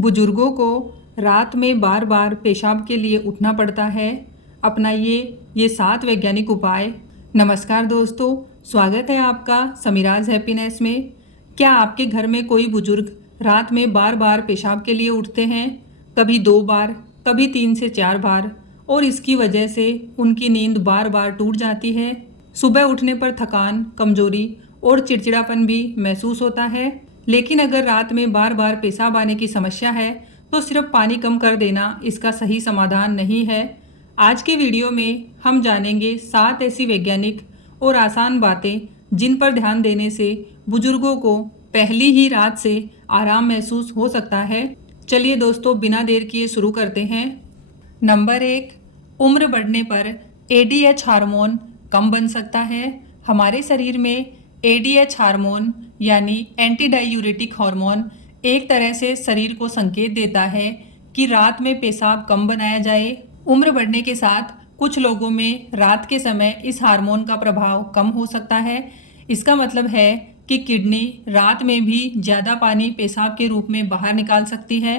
बुजुर्गों को रात में बार बार पेशाब के लिए उठना पड़ता है। अपनाइए ये 7 वैज्ञानिक उपाय। नमस्कार दोस्तों, स्वागत है आपका समीराज हैप्पीनेस में। क्या आपके घर में कोई बुजुर्ग रात में बार बार पेशाब के लिए उठते हैं? कभी 2 बार, कभी 3 से 4 बार, और इसकी वजह से उनकी नींद बार बार टूट जाती है। सुबह उठने पर थकान, कमजोरी और चिड़चिड़ापन भी महसूस होता है। लेकिन अगर रात में बार बार पेशाब आने की समस्या है तो सिर्फ पानी कम कर देना इसका सही समाधान नहीं है। आज के वीडियो में हम जानेंगे 7 ऐसी वैज्ञानिक और आसान बातें जिन पर ध्यान देने से बुजुर्गों को पहली ही रात से आराम महसूस हो सकता है। चलिए दोस्तों, बिना देर किए शुरू करते हैं। नंबर 1, उम्र बढ़ने पर ADH हार्मोन कम बन सकता है। हमारे शरीर में ADH हार्मोन यानी एंटी डायूरेटिक हार्मोन एक तरह से शरीर को संकेत देता है कि रात में पेशाब कम बनाया जाए। उम्र बढ़ने के साथ कुछ लोगों में रात के समय इस हार्मोन का प्रभाव कम हो सकता है। इसका मतलब है कि किडनी रात में भी ज़्यादा पानी पेशाब के रूप में बाहर निकाल सकती है।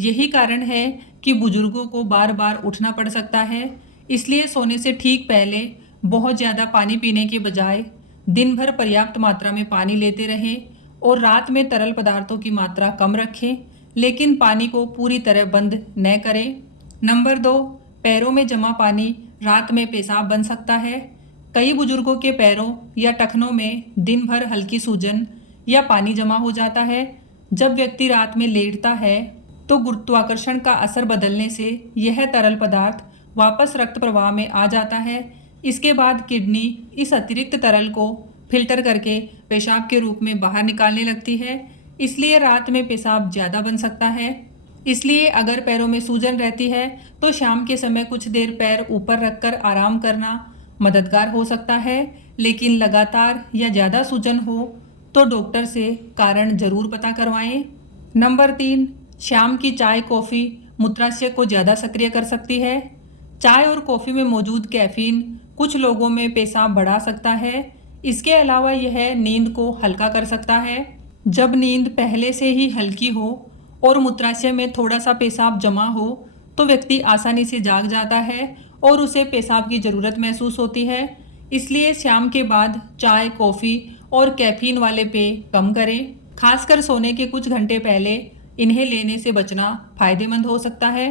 यही कारण है कि बुजुर्गों को बार बार उठना पड़ सकता है। इसलिए सोने से ठीक पहले बहुत ज़्यादा पानी पीने के बजाय दिन भर पर्याप्त मात्रा में पानी लेते रहें और रात में तरल पदार्थों की मात्रा कम रखें, लेकिन पानी को पूरी तरह बंद न करें। नंबर 2, पैरों में जमा पानी रात में पेशाब बन सकता है। कई बुजुर्गों के पैरों या टखनों में दिन भर हल्की सूजन या पानी जमा हो जाता है। जब व्यक्ति रात में लेटता है तो गुरुत्वाकर्षण का असर बदलने से यह तरल पदार्थ वापस रक्त प्रवाह में आ जाता है। इसके बाद किडनी इस अतिरिक्त तरल को फिल्टर करके पेशाब के रूप में बाहर निकालने लगती है। इसलिए रात में पेशाब ज़्यादा बन सकता है। इसलिए अगर पैरों में सूजन रहती है तो शाम के समय कुछ देर पैर ऊपर रखकर आराम करना मददगार हो सकता है। लेकिन लगातार या ज़्यादा सूजन हो तो डॉक्टर से कारण ज़रूर पता करवाएं। नंबर 3, शाम की चाय कॉफ़ी मूत्राशय को ज़्यादा सक्रिय कर सकती है। चाय और कॉफ़ी में मौजूद कैफीन कुछ लोगों में पेशाब बढ़ा सकता है। इसके अलावा यह नींद को हल्का कर सकता है। जब नींद पहले से ही हल्की हो और मूत्राशय में थोड़ा सा पेशाब जमा हो तो व्यक्ति आसानी से जाग जाता है और उसे पेशाब की ज़रूरत महसूस होती है। इसलिए शाम के बाद चाय, कॉफ़ी और कैफीन वाले पेय कम करें। खासकर सोने के कुछ घंटे पहले इन्हें लेने से बचना फ़ायदेमंद हो सकता है।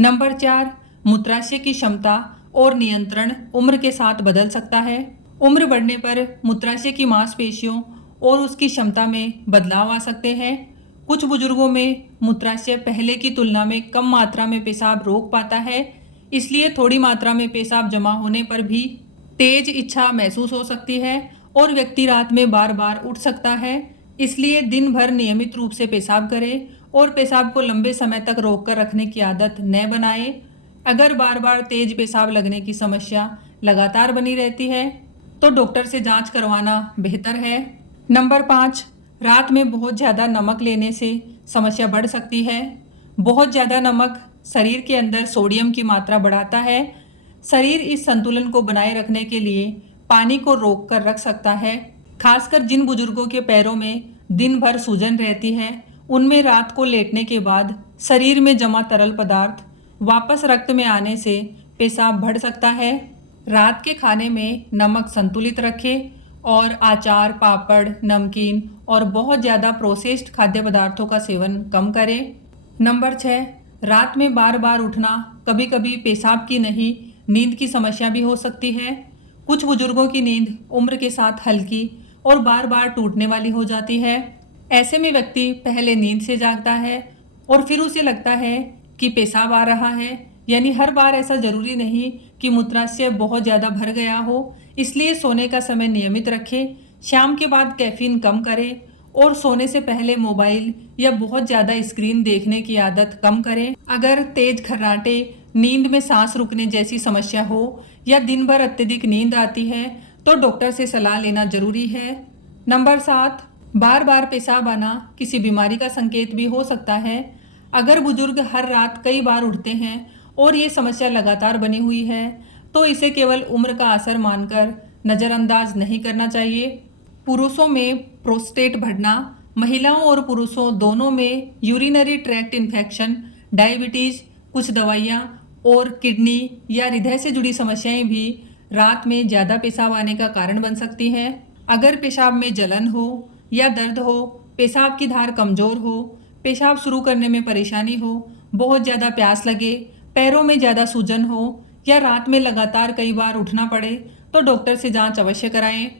नंबर 4, मूत्राशय की क्षमता और नियंत्रण उम्र के साथ बदल सकता है। उम्र बढ़ने पर मूत्राशय की मांसपेशियों और उसकी क्षमता में बदलाव आ सकते हैं। कुछ बुजुर्गों में मूत्राशय पहले की तुलना में कम मात्रा में पेशाब रोक पाता है। इसलिए थोड़ी मात्रा में पेशाब जमा होने पर भी तेज इच्छा महसूस हो सकती है और व्यक्ति रात में बार बार उठ सकता है। इसलिए दिन भर नियमित रूप से पेशाब करें और पेशाब को लंबे समय तक रोक कर रखने की आदत न बनाएं। अगर बार बार तेज पेशाब लगने की समस्या लगातार बनी रहती है तो डॉक्टर से जांच करवाना बेहतर है। नंबर 5, रात में बहुत ज़्यादा नमक लेने से समस्या बढ़ सकती है। बहुत ज़्यादा नमक शरीर के अंदर सोडियम की मात्रा बढ़ाता है। शरीर इस संतुलन को बनाए रखने के लिए पानी को रोक कर रख सकता है। खासकर जिन बुजुर्गों के पैरों में दिन भर सूजन रहती है, उनमें रात को लेटने के बाद शरीर में जमा तरल पदार्थ वापस रक्त में आने से पेशाब बढ़ सकता है। रात के खाने में नमक संतुलित रखें और अचार, पापड़, नमकीन और बहुत ज़्यादा प्रोसेस्ड खाद्य पदार्थों का सेवन कम करें। नंबर 6, रात में बार बार उठना कभी कभी पेशाब की नहीं, नींद की समस्या भी हो सकती है। कुछ बुजुर्गों की नींद उम्र के साथ हल्की और बार बार टूटने वाली हो जाती है। ऐसे में व्यक्ति पहले नींद से जागता है और फिर उसे लगता है कि पेशाब आ रहा है। यानी हर बार ऐसा ज़रूरी नहीं कि मूत्राशय बहुत ज़्यादा भर गया हो। इसलिए सोने का समय नियमित रखें, शाम के बाद कैफीन कम करें और सोने से पहले मोबाइल या बहुत ज़्यादा स्क्रीन देखने की आदत कम करें। अगर तेज खर्राटे, नींद में सांस रुकने जैसी समस्या हो या दिन भर अत्यधिक नींद आती है तो डॉक्टर से सलाह लेना जरूरी है। नंबर 7, बार बार पेशाब आना किसी बीमारी का संकेत भी हो सकता है। अगर बुजुर्ग हर रात कई बार उठते हैं और ये समस्या लगातार बनी हुई है तो इसे केवल उम्र का असर मानकर नज़रअंदाज नहीं करना चाहिए। पुरुषों में प्रोस्टेट बढ़ना, महिलाओं और पुरुषों दोनों में यूरिनरी ट्रैक्ट इन्फेक्शन, डायबिटीज़, कुछ दवाइयाँ और किडनी या हृदय से जुड़ी समस्याएं भी रात में ज़्यादा पेशाब आने का कारण बन सकती हैं। अगर पेशाब में जलन हो या दर्द हो, पेशाब की धार कमज़ोर हो, पेशाब शुरू करने में परेशानी हो, बहुत ज़्यादा प्यास लगे, पैरों में ज़्यादा सूजन हो या रात में लगातार कई बार उठना पड़े तो डॉक्टर से जांच अवश्य कराएं।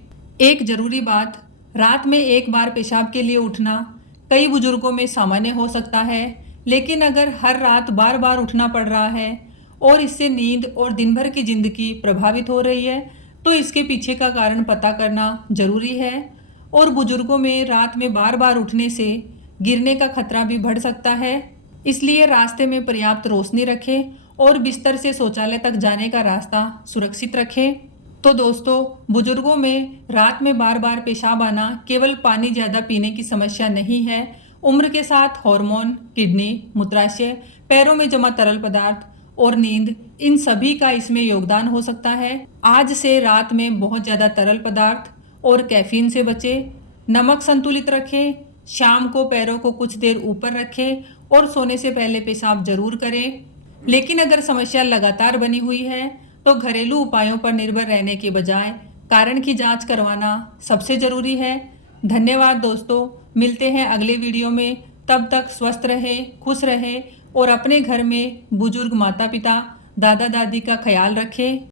एक ज़रूरी बात, रात में एक बार पेशाब के लिए उठना कई बुजुर्गों में सामान्य हो सकता है, लेकिन अगर हर रात बार बार उठना पड़ रहा है और इससे नींद और दिन भर की ज़िंदगी प्रभावित हो रही है तो इसके पीछे का कारण पता करना ज़रूरी है। और बुजुर्गों में रात में बार बार उठने से गिरने का खतरा भी बढ़ सकता है, इसलिए रास्ते में पर्याप्त रोशनी रखें और बिस्तर से शौचालय तक जाने का रास्ता सुरक्षित रखें। तो दोस्तों, बुजुर्गों में रात में बार बार पेशाब आना केवल पानी ज़्यादा पीने की समस्या नहीं है। उम्र के साथ हार्मोन, किडनी, मूत्राशय, पैरों में जमा तरल पदार्थ और नींद, इन सभी का इसमें योगदान हो सकता है। आज से रात में बहुत ज़्यादा तरल पदार्थ और कैफीन से बचें, नमक संतुलित रखें, शाम को पैरों को कुछ देर ऊपर रखें और सोने से पहले पेशाब जरूर करें। लेकिन अगर समस्या लगातार बनी हुई है तो घरेलू उपायों पर निर्भर रहने के बजाय कारण की जांच करवाना सबसे ज़रूरी है। धन्यवाद दोस्तों, मिलते हैं अगले वीडियो में। तब तक स्वस्थ रहें, खुश रहें और अपने घर में बुजुर्ग माता पिता, दादा दादी का ख्याल रखें।